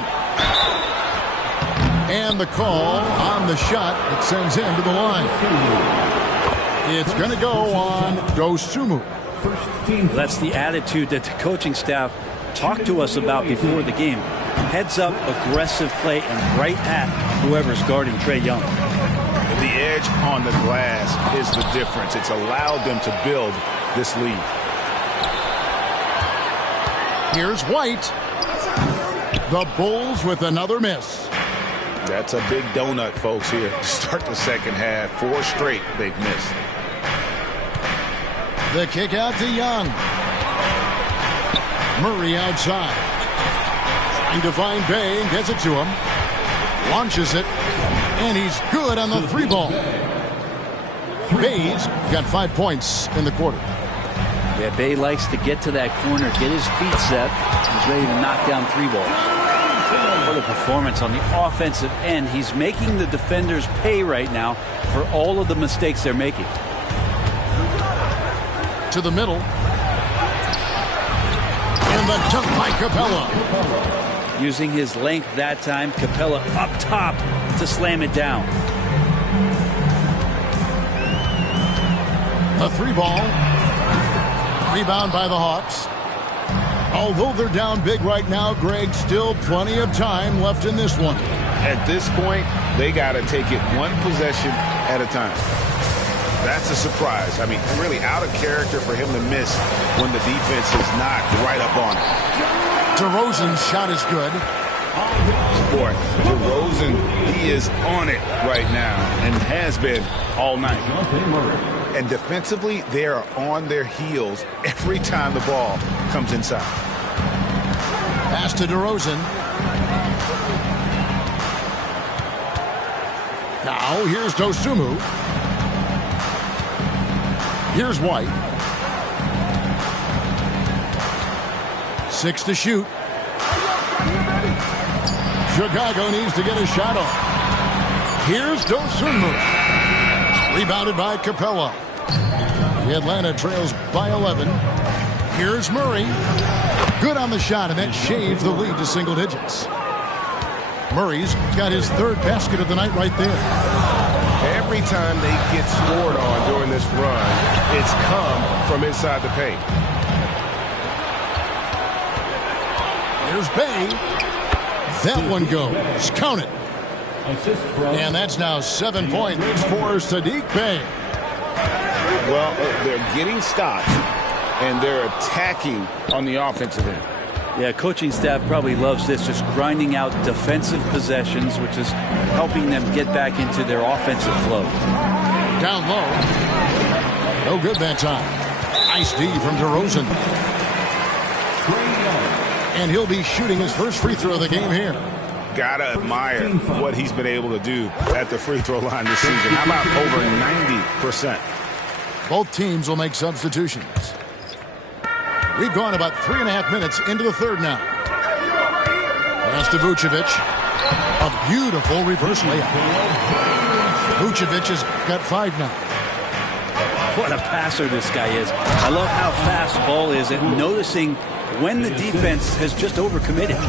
And the call on the shot that sends him to the line. It's going to go on Dosunmu. That's the attitude that the coaching staff talked to us about before the game. Heads up, aggressive play, and right at whoever's guarding Trae Young. The edge on the glass is the difference. It's allowed them to build this lead. Here's White. The Bulls with another miss. That's a big donut, folks, here to start the second half. 4 straight they've missed. The kick out to Young. Murray outside. Trying to find Bay and gets it to him. Launches it. And he's good on the three ball. Bay's got 5 points in the quarter. Yeah, Bay likes to get to that corner, get his feet set. He's ready to knock down three balls. What a performance on the offensive end. He's making the defenders pay right now for all of the mistakes they're making. To the middle. And the dunk by Capella. Using his length that time, Capella up top to slam it down. A three ball. Rebound by the Hawks. Although they're down big right now, Greg, still plenty of time left in this one. At this point, they got to take it one possession at a time. That's a surprise. I mean, really out of character for him to miss when the defense is not right up on him. DeRozan's shot is good. Boy, DeRozan, he is on it right now and has been all night. And defensively, they are on their heels every time the ball comes inside. Pass to DeRozan. Now here's Dosunmu. Here's White. 6 to shoot. Chicago needs to get a shot off. Here's Dosunmu. Rebounded by Capella. The Atlanta trails by 11. Here's Murray. Good on the shot, and that shaves the lead to single digits. Murray's got his third basket of the night right there. Every time they get scored on during this run, it's come from inside the paint. Here's Bay. That one goes. Count it. And that's now 7 points for Saddiq Bey. Well, they're getting stops, and they're attacking on the offensive end. Yeah, coaching staff probably loves this, just grinding out defensive possessions, which is helping them get back into their offensive flow. Down low. No good that time. Nice D from DeRozan. And he'll be shooting his first free throw of the game here. Gotta admire what he's been able to do at the free throw line this season. How about over 90%? Both teams will make substitutions. We've gone about 3.5 minutes into the third now. Pass to Vucevic. A beautiful reverse layup. Vucevic has got 5 now. What a passer this guy is. I love how fast Ball is at noticing when the defense has just overcommitted.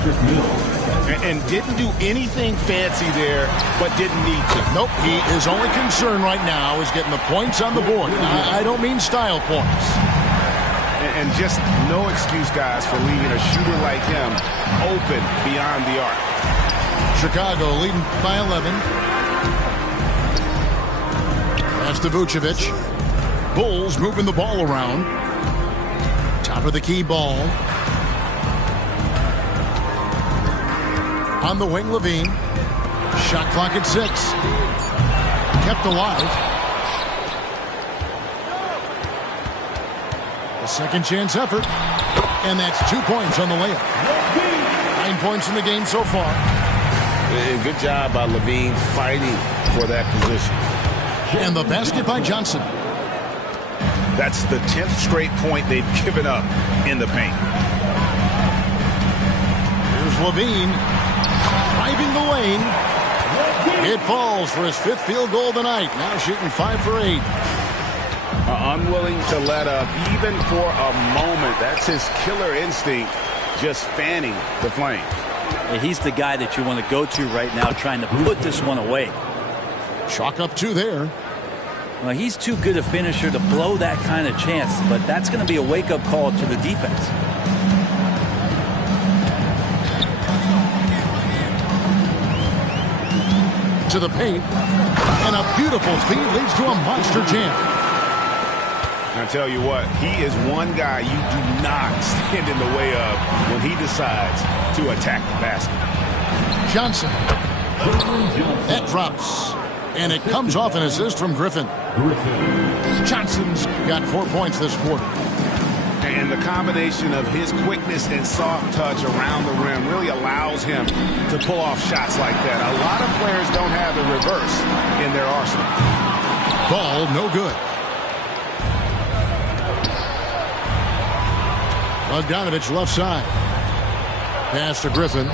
And didn't do anything fancy there, but didn't need to. Nope, his only concern right now is getting the points on the board. I don't mean style points. And just no excuse, guys, for leaving a shooter like him open beyond the arc. Chicago leading by 11. Pass to Vucevic. Bulls moving the ball around. Top of the key Ball. On the wing, Levine. Shot clock at 6. Kept alive. A second chance effort. And that's 2 points on the layup. 9 points in the game so far. Good job by Levine fighting for that position. And the basket by Johnson. That's the 10th straight point they've given up in the paint. Here's Levine. Driving the lane. It falls for his 5th field goal tonight. Now shooting 5 for 8. Unwilling to let up even for a moment. That's his killer instinct, just fanning the flames. Yeah, he's the guy that you want to go to right now, trying to put this one away. Chalk up 2 there. Well, he's too good a finisher to blow that kind of chance, but that's going to be a wake-up call to the defense. To the paint, and a beautiful feed leads to a monster jam. I tell you what, he is one guy you do not stand in the way of when he decides to attack the basket. Johnson. That drops, and it comes off an assist from Griffin. Johnson's got 4 points this quarter. And the combination of his quickness and soft touch around the rim really allows him to pull off shots like that. A lot of players don't have the reverse in their arsenal. Ball no good. Bogdanovich left side. Pass to Griffin.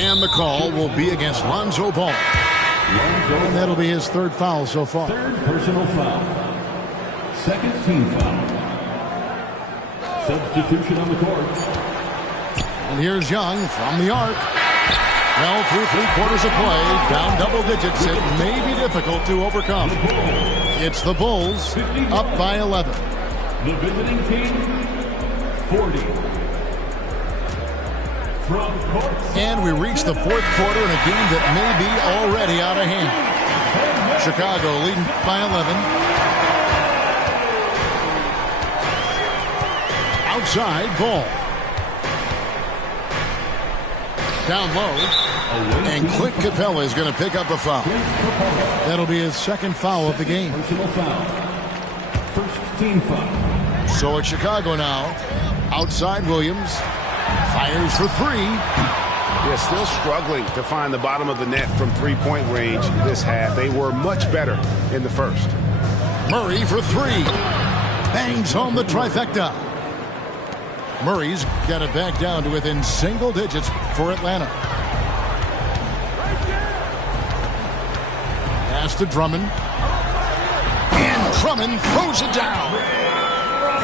And the call will be against Lonzo Ball. And that'll be his 3rd foul so far. 3rd personal foul. 2nd team foul. Substitution on the court. And here's Young from the arc. Well, through 3 quarters of play, down double digits, it may be difficult to overcome. It's the Bulls up by 11. The visiting team, 40. From court. And we reach the 4th quarter in a game that may be already out of hand. Chicago leading by 11. Outside Ball. Down low. And Clint Capella is going to pick up a foul. That'll be his 2nd foul of the game. Personal foul. 1st team foul. So it's Chicago now. Outside Williams. Fires for 3. They're still struggling to find the bottom of the net from 3-point range this half. They were much better in the first. Murray for three. Bangs home the trifecta. Murray's got it back down to within single digits for Atlanta. Pass to Drummond. And Drummond throws it down.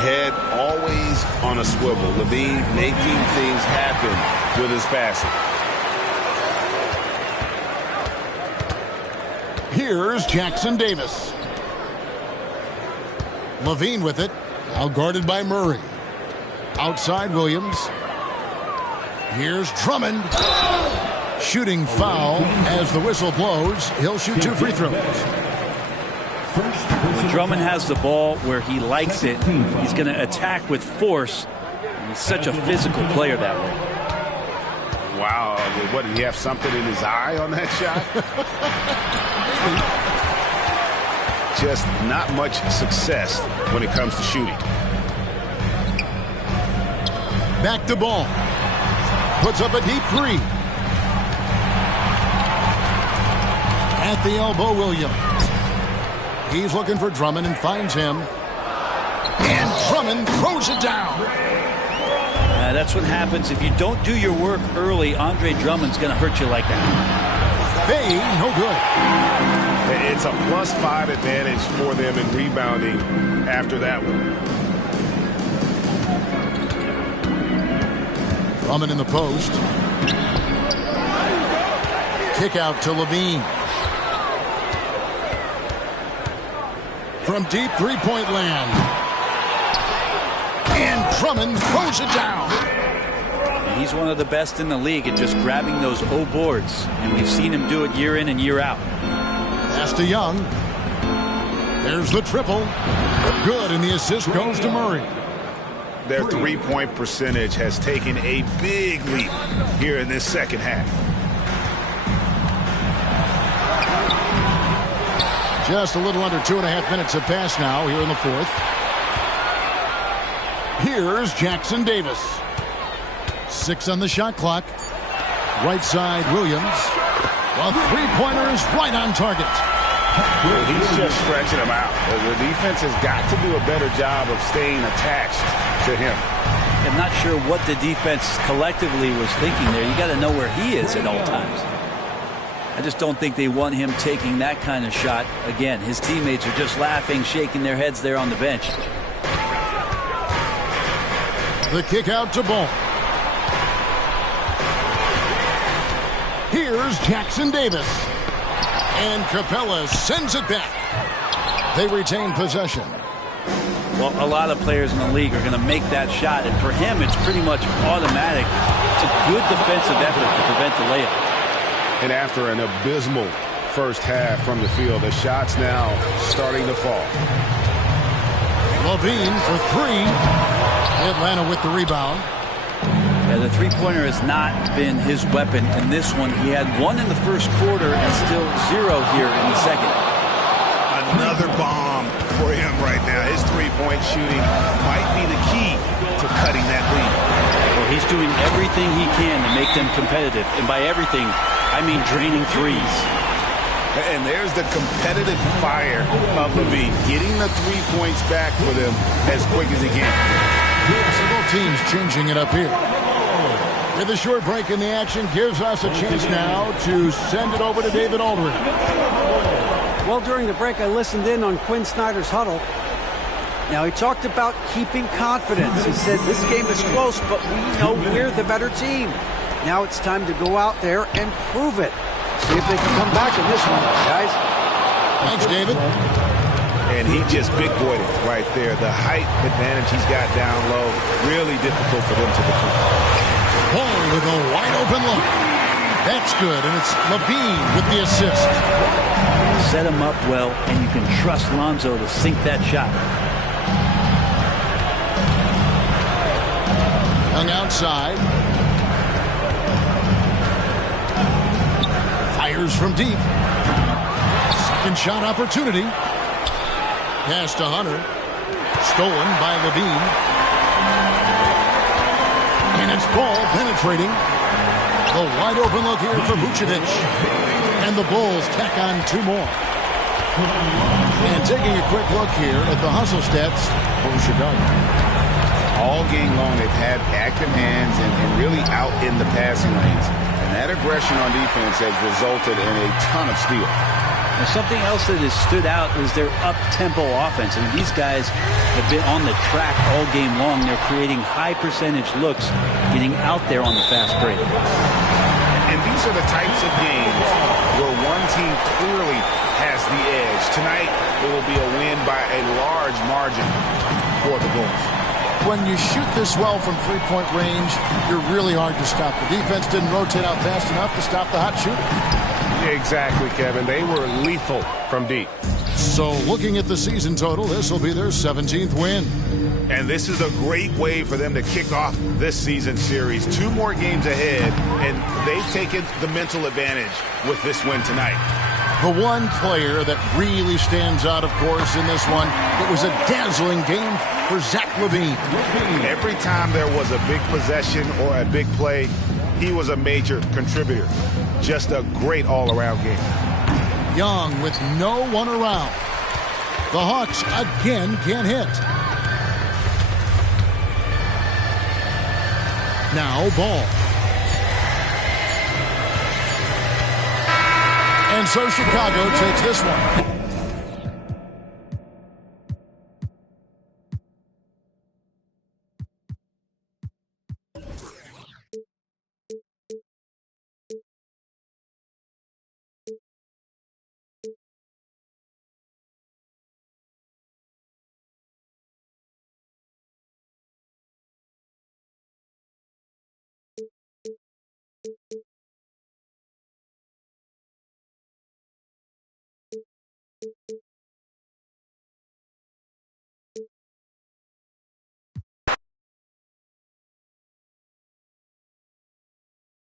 Head always on a swivel. Levine making things happen with his passing. Here's Jackson Davis. Levine with it. Now guarded by Murray. Outside Williams. Here's Drummond. Shooting foul as the whistle blows. He'll shoot 2 free throws. When Drummond has the ball where he likes it, he's going to attack with force. And he's such a physical player that way. Wow. What, did he have something in his eye on that shot? Just not much success when it comes to shooting. Back to ball. Puts up a deep three. At the elbow, Williams. He's looking for Drummond and finds him. And Drummond throws it down. That's what happens if you don't do your work early. Andre Drummond's going to hurt you like that. Bay, no good. It's a +5 advantage for them in rebounding after that one. Drummond in the post. Kick out to Levine. From deep three-point land. And Drummond throws it down. And he's one of the best in the league at just grabbing those O boards. And we've seen him do it year in and year out. Pass to Young. There's the triple. Good, and the assist goes to Murray. Their three-point percentage has taken a big leap here in this second half. Just a little under 2.5 minutes have passed now here in the fourth. Here's Jackson Davis. 6 on the shot clock. Right side, Williams. The three-pointer is right on target. Well, he's just stretching him out. The defense has got to do a better job of staying attached to him. I'm not sure what the defense collectively was thinking there. You got to know where he is at all times. I just don't think they want him taking that kind of shot. Again, his teammates are just laughing, shaking their heads there on the bench. The kick out to Ball. Here's Jackson Davis. And Capella sends it back. They retain possession. Well, a lot of players in the league are going to make that shot, and for him, it's pretty much automatic. It's a good defensive effort to prevent the layup. And after an abysmal first half from the field, the shots now starting to fall. Levine for three. Atlanta with the rebound. Yeah, the three-pointer has not been his weapon in this one. He had one in the first quarter and still 0 here in the second. Another bomb for him right now. His three-point shooting might be the key to cutting that lead. Well, he's doing everything he can to make them competitive. And by everything, I mean draining threes. And there's the competitive fire of Levine, getting the 3 points back for them as quick as he can. So both teams changing it up here. With a short break in the action, gives us a chance now to send it over to David Aldridge. Well, during the break, I listened in on Quinn Snyder's huddle. Now, he talked about keeping confidence. He said, this game is close, but we know we're the better team. Now it's time to go out there and prove it. See if they can come back in this one, guys. Thanks, David. And he just big-boyed it right there. The height advantage he's got down low, really difficult for them to defend. Ball with a wide-open look. That's good, and it's Levine with the assist. Set him up well, and you can trust Lonzo to sink that shot. Young outside. Fires from deep. Second shot opportunity. Pass to Hunter. Stolen by Levine. And it's Ball penetrating. The wide open look here for Vucevic. And the Bulls tack on 2 more. And taking a quick look here at the hustle stats for Chicago. All game long, they've had active hands and really out in the passing lanes. And that aggression on defense has resulted in a ton of steals. And something else that has stood out is their up-tempo offense. I mean, these guys have been on the track all game long. They're creating high-percentage looks, getting out there on the fast break. And these are the types of games where one team clearly has the edge. Tonight, it will be a win by a large margin for the Bulls. When you shoot this well from three-point range, you're really hard to stop. The defense didn't rotate out fast enough to stop the hot shooter. Exactly, Kevin. They were lethal from deep. So looking at the season total, this will be their 17th win. And this is a great way for them to kick off this season series. 2 more games ahead, and they've taken the mental advantage with this win tonight. The one player that really stands out, of course, in this one, it was a dazzling game for Zach LaVine. Every time there was a big possession or a big play, he was a major contributor. Just a great all-around game. Young with no one around. The Hawks again can't hit. Now Ball. And so Chicago takes this one.